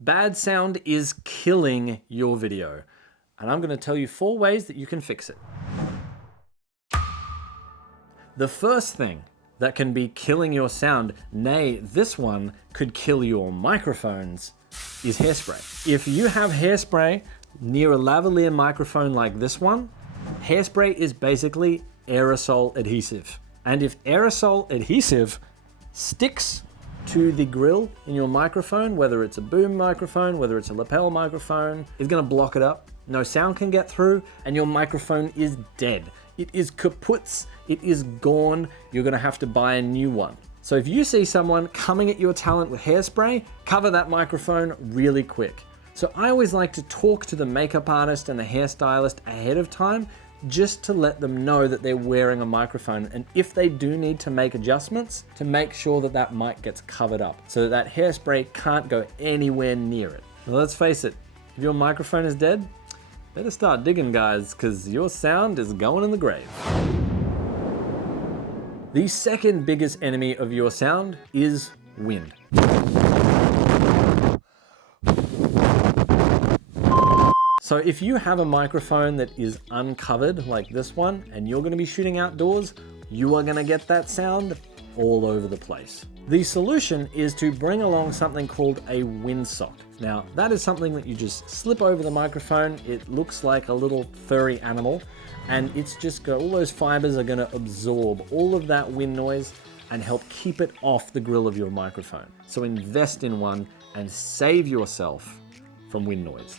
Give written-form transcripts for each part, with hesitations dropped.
Bad sound is killing your video, and I'm going to tell you 4 ways that you can fix it. The first thing that can be killing your sound, nay, this one could kill your microphones, is hairspray. If you have hairspray near a lavalier microphone like this one, hairspray is basically aerosol adhesive. And if aerosol adhesive sticks to the grill in your microphone, whether it's a boom microphone, whether it's a lapel microphone, it's gonna block it up. No sound can get through, and your microphone is dead. It is kaputs, it is gone. You're gonna have to buy a new one. So if you see someone coming at your talent with hairspray, cover that microphone really quick. So I always like to talk to the makeup artist and the hairstylist ahead of time, just to let them know that they're wearing a microphone, and if they do need to make adjustments, to make sure that that mic gets covered up so that that hairspray can't go anywhere near it. Well, let's face it, if your microphone is dead, better start digging, guys, because your sound is going in the grave. The second biggest enemy of your sound is wind. So if you have a microphone that is uncovered like this one, and you're gonna be shooting outdoors, you are gonna get that sound all over the place. The solution is to bring along something called a windsock. Now, that is something that you just slip over the microphone. It looks like a little furry animal, and it's just got all those fibers are gonna absorb all of that wind noise and help keep it off the grill of your microphone. So invest in one and save yourself from wind noise.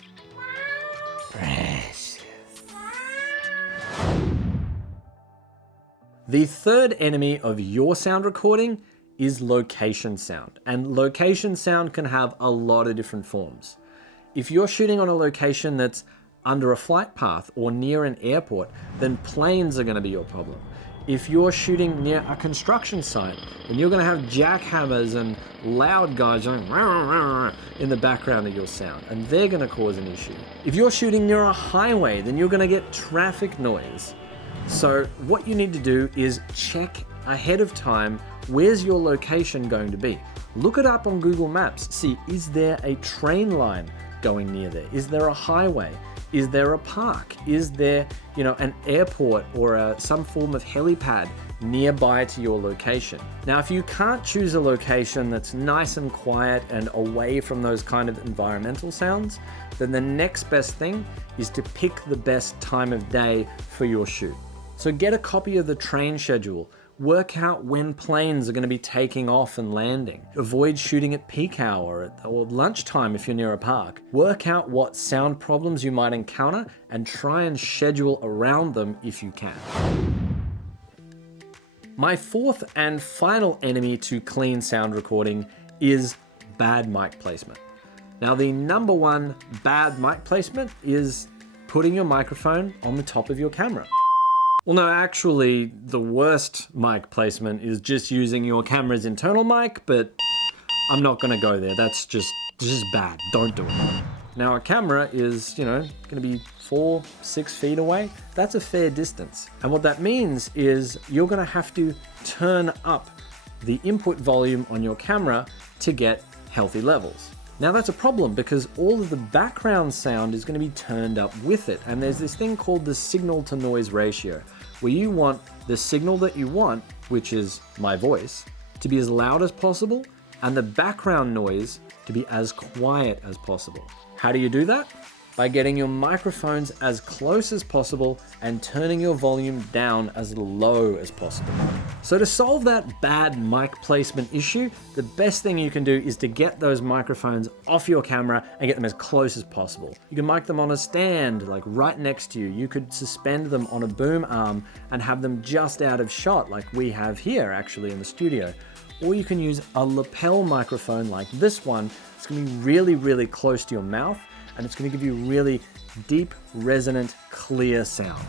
Precious. The third enemy of your sound recording is location sound. And location sound can have a lot of different forms. If you're shooting on a location that's under a flight path or near an airport, then planes are going to be your problem. If you're shooting near a construction site, then you're going to have jackhammers and loud guys going in the background of your sound, and they're going to cause an issue. If you're shooting near a highway, then you're going to get traffic noise. So what you need to do is check ahead of time, where's your location going to be? Look it up on Google Maps. See, is there a train line going near there? Is there a highway? Is there a park? Is there, an airport or some form of helipad nearby to your location? Now, if you can't choose a location that's nice and quiet and away from those kind of environmental sounds, then the next best thing is to pick the best time of day for your shoot. So get a copy of the train schedule. Work out when planes are going to be taking off and landing. Avoid shooting at peak hour or lunchtime if you're near a park. Work out what sound problems you might encounter and try and schedule around them if you can. My fourth and final enemy to clean sound recording is bad mic placement. Now, the number one bad mic placement is putting your microphone on the top of your camera. Well, no, actually, the worst mic placement is just using your camera's internal mic, but I'm not gonna go there. That's just bad. Don't do it. Now, a camera is, gonna be 4-6 feet away. That's a fair distance. And what that means is you're gonna have to turn up the input volume on your camera to get healthy levels. Now that's a problem because all of the background sound is going to be turned up with it. And there's this thing called the signal to noise ratio, where you want the signal that you want, which is my voice, to be as loud as possible and the background noise to be as quiet as possible. How do you do that? By getting your microphones as close as possible and turning your volume down as low as possible. So to solve that bad mic placement issue, the best thing you can do is to get those microphones off your camera and get them as close as possible. You can mic them on a stand, like right next to you. You could suspend them on a boom arm and have them just out of shot, like we have here actually in the studio. Or you can use a lapel microphone like this one. It's gonna be really, really close to your mouth, and it's going to give you really deep, resonant, clear sound.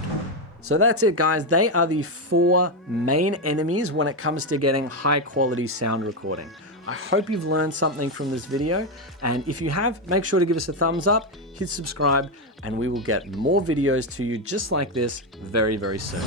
So that's it, guys. They are the 4 main enemies when it comes to getting high quality sound recording. I hope you've learned something from this video, and if you have, make sure to give us a thumbs up, hit subscribe, and we will get more videos to you just like this very, very soon.